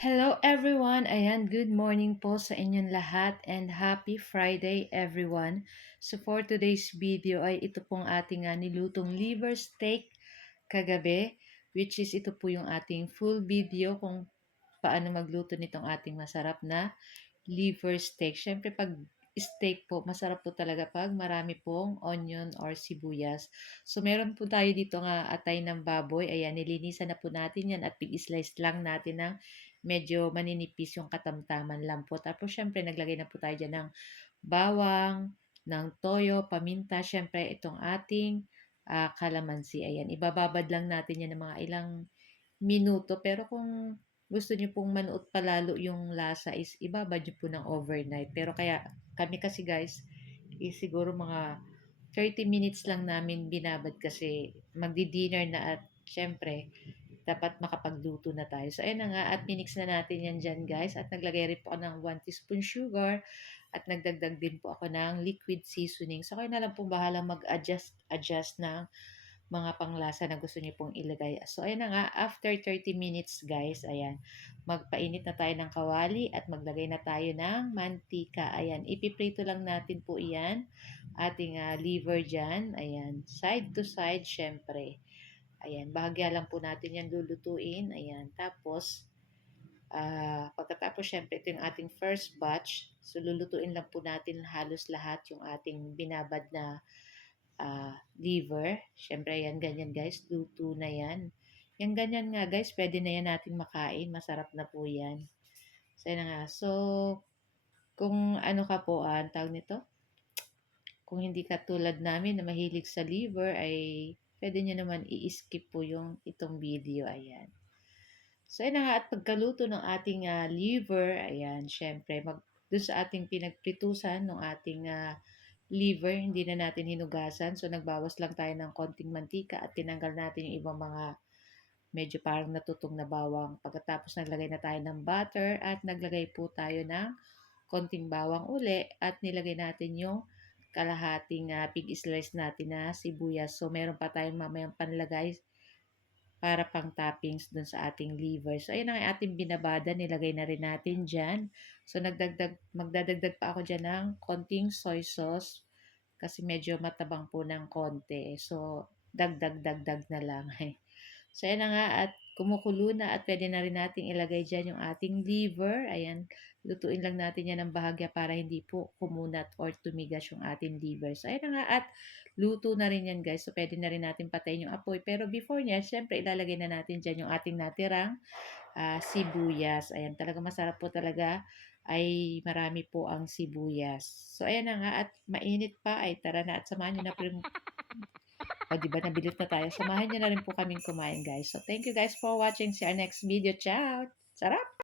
Hello everyone! Ayan, good morning po sa inyong lahat and happy Friday everyone. So for today's video ay ito pong ating nilutong liver steak kagabi, which is ito po yung ating full video kung paano magluto nitong ating masarap na liver steak. Siyempre pag steak po, masarap po talaga pag marami pong onion or sibuyas. So meron po tayo dito nga atay ng baboy. Ayan, nilinisan na po natin yan at pig-slice lang natin ng medyo maninipis yung katamtaman lang po. Tapos syempre naglagay na po tayo dyan ng bawang, ng toyo, paminta, syempre itong ating kalamansi. Ayan, ibababad lang natin yan ng mga ilang minuto. Pero kung gusto niyo pong manuot palalo yung lasa is ibabad niyo po ng overnight. Pero kaya kami kasi guys, is siguro mga 30 minutes lang namin binabad kasi magdi-dinner na at syempre dapat makapagluto na tayo. So, ayun na nga at minix na natin yan dyan guys at naglagay rin po ako ng 1 teaspoon sugar at nagdagdag din po ako ng liquid seasoning. So, kayo na lang pong bahala mag-adjust ng mga panglasa na gusto niyo pong ilagay. So, ayun na nga, after 30 minutes guys, ayan, magpainit na tayo ng kawali at maglagay na tayo ng mantika. Ayan, ipiprito lang natin po iyan, ating liver dyan. Ayan, side to side syempre. Ayan, bahagya lang po natin yan lulutuin. Ayan, tapos, pagkatapos syempre ito yung ating first batch. So, lulutuin lang po natin halos lahat yung ating binabad na liver. Siyempre, yan, ganyan guys. Luto na yan. Yung ganyan nga guys, pwede na yan natin makain. Masarap na po yan. So, yan na nga. So, kung ano ka po, tawag nito? Kung hindi ka tulad namin na mahilig sa liver, ay pwede nyo naman i-skip po yung itong video. Ayan. So, yan na nga. At pagkaluto ng ating liver, ayan, syempre, dun sa ating pinagpritusan ng ating liver, hindi na natin hinugasan. So, nagbawas lang tayo ng konting mantika at tinanggal natin yung ibang mga medyo parang natutong na bawang. Pagkatapos naglagay na tayo ng butter at naglagay po tayo ng konting bawang uli at nilagay natin yung kalahating pig slice natin na sibuyas. So, meron pa tayong mamayang panlagay para pang toppings dun sa ating liver. So, ayun ang ating binabada. Nilagay na rin natin dyan. So, magdadagdag pa ako dyan ng konting soy sauce kasi medyo matabang po ng konti. So, dagdag na lang. So, ayan na nga at kumukulo na at pwede na rin natin ilagay dyan yung ating liver. Ayan, lutuin lang natin yan ng bahagya para hindi po kumunat or tumigas yung ating liver. So, ayan na nga at luto na rin yan guys. So, pwede na rin natin patayin yung apoy. Pero before niya, syempre ilalagay na natin dyan yung ating natirang sibuyas. Ayan, talaga masarap po talaga ay marami po ang sibuyas. So, ayan na nga at mainit pa ay tara na at samahan nyo na po o, di ba, nabilit na tayo. Samahan niyo na rin po kaming kumain, guys. So, thank you guys for watching. See you next video. Ciao! Sarap!